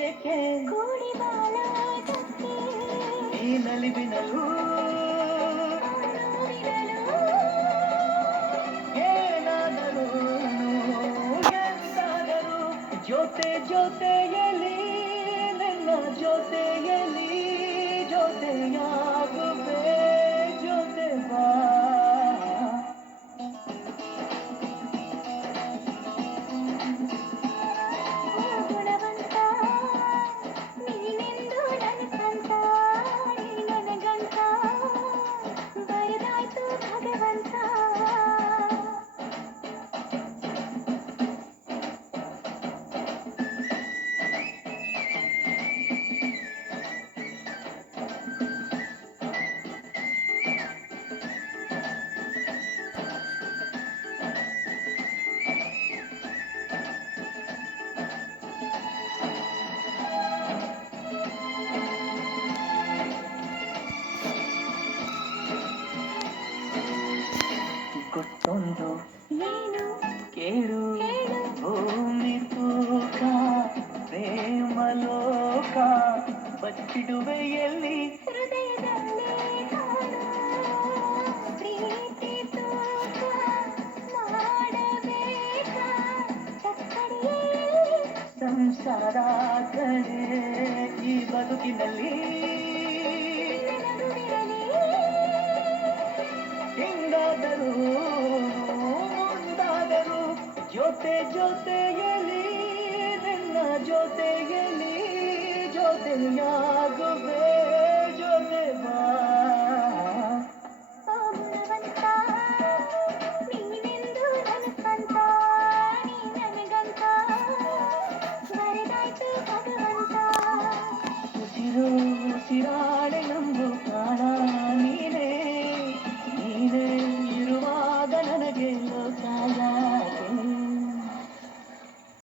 ಏಕೆ ಕೂಡಿ ಬಾಳೋದಕ್ಕೆ ಈ ನಲಿವಿನಲು ನೋವಿನಲು ಏನಾದರೂ ಎಂದಾದರೂ ಜೊತೆ ಜೊತೆಯಲಿ ನನ್ನ ಜೊತೆಯಲಿ ಜೊತೆಯಾಗುವೆ ಜೊತೆ ಬಾ ಗುಣವಂತ ನೀನೆಂದು ನನಸಂತ ನೀ ನನಗಂತ ಬರೆದಾಯ್ತು ಭಗವಂತ ಗೊತ್ತೊಂದು ಏನು ಕೇಳು ಹೇಳು ಭೂಮಿ ತೂಕ ಪ್ರೇಮ ಲೋಕ ಬಚ್ಚಿಡುವೆ ಎಲ್ಲಿ ಹೃದಯದಲ್ಲಿ ಕಾಣೋ ಪ್ರೀತಿ ತೂಕ ಮಾಡಬೇಕಾ ಚಕ್ಕಡಿಯಲ್ಲಿ ಸಂಸಾರ ಕಡೆ ಈ ಬದುಕಿನಲ್ಲಿ ನಗುವಿರಲಿ ಹಿಂಗಾದರೂ ಮುಂದಾದರೂ ಜೊತೆ ಜೊತೆಯಲಿ ನಿನ್ನ ಜೊತೆಯಲಿ ಜೊತೆಯಾಗುವೆ ಜೊತೆ ಬಾ